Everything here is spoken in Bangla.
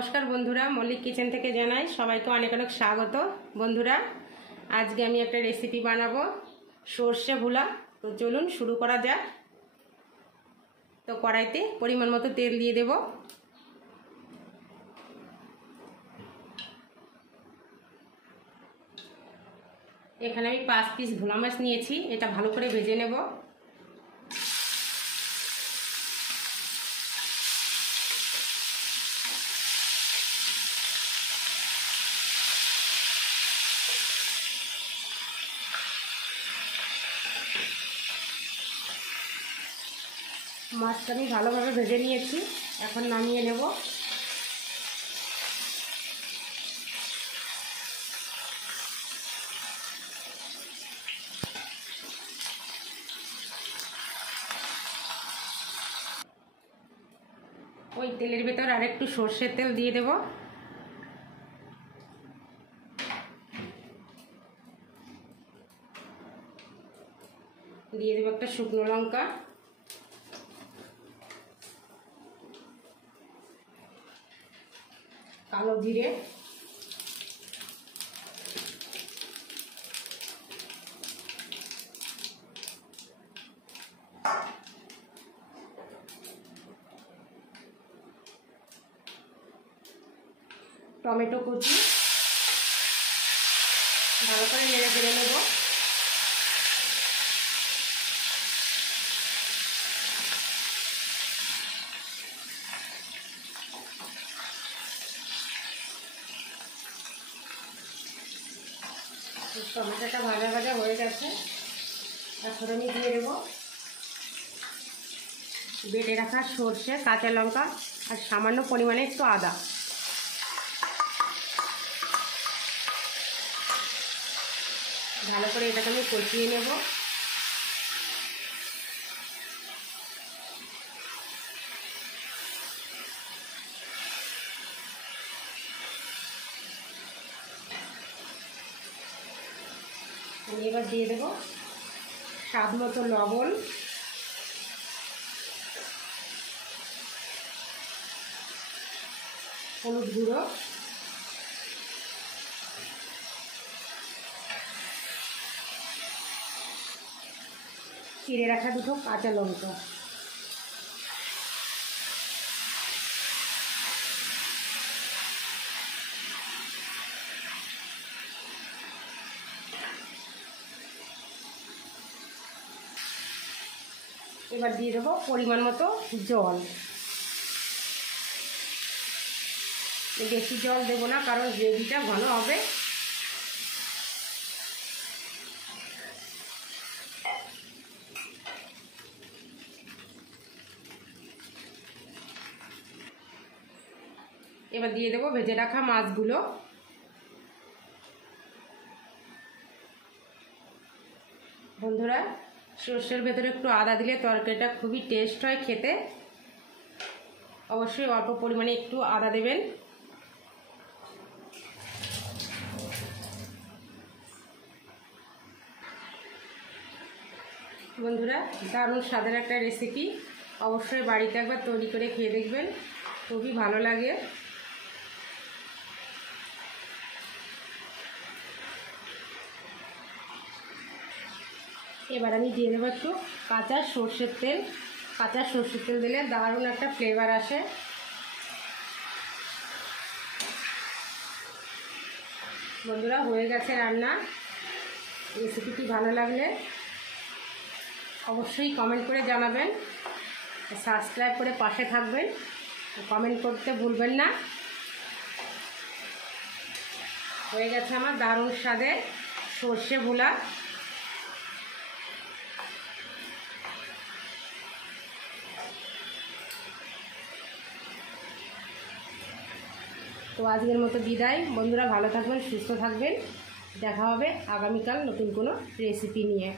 নমস্কার বন্ধুরা, মল্লিক কিচেন থেকে জানাই সবাইকে অনেক অনেক স্বাগত। বন্ধুরা, আজকে আমি একটা রেসিপি বানাবো সর্ষে ভুলা। তো চলুন শুরু করা যাক। তো কড়াইতে পরিমাণ মতো তেল দিয়ে দেব। এখানে আমি 5 পিস ভোলা মাছ নিয়েছি, এটা ভালো করে ভেজে নেব। মাছটা আমি ভালোভাবে ভেজে নিয়েছি, এখন নামিয়ে নেব। ওই তেলের ভেতর আরেকটু সর্ষের তেল দিয়ে দেব। দিয়ে দেব একটা শুকনো লঙ্কা, কালো জিরে, টমেটো কুচি, ভালো করে নেড়ে চেড়ে নেব। টমেটোটা ভাজা ভাজা হয়ে গেছে, এখন আমি দিয়ে দেবো বেটে রাখা সর্ষে, কাঁচা লঙ্কা আর সামান্য পরিমাণে একটু আদা। ভালো করে এটাকে আমি কষিয়ে নেব। আমি এবার দিয়ে দেব স্বাদ মতো লবণ, হলুদ গুঁড়ো, চিড়ে রাখা দুটো কাঁচা লঙ্কা। এবার দিয়ে দেবো পরিমাণ মতো জল। বেশি জল দেবো না, কারণ গ্রেভিটা ঘন হবে। এবার দিয়ে দেবো ভেজে রাখা মাছগুলো। বন্ধুরা, সর্ষের ভেতরে একটু আদা দিলে তরকারিটা খুবই টেস্ট হয় খেতে। অবশ্যই অল্প পরিমাণে একটু আদা দেবেন। বন্ধুরা, দারুণ স্বাদের একটা রেসিপি, অবশ্যই বাড়িতে একবার তৈরি করে খেয়ে দেখবেন, খুবই ভালো লাগে। এবার আমি দিয়ে দেবো একটু কাঁচা সর্ষের তেল। কাঁচা সর্ষের তেল দিলে দারুণ একটা ফ্লেভার আসে। বন্ধুরা, হয়ে গেছে রান্না। রেসিপিটি ভালো লাগলে অবশ্যই কমেন্ট করে জানাবেন, সাবস্ক্রাইব করে পাশে থাকবেন, কমেন্ট করতে ভুলবেন না। হয়ে গেছে আমার দারুণ স্বাদের সর্ষে ভুলা। তো আজকের মতো বিদায়। বন্ধুরা, ভালো থাকবেন, সুস্থ থাকবেন। দেখা হবে আগামীকাল নতুন কোনো রেসিপি নিয়ে।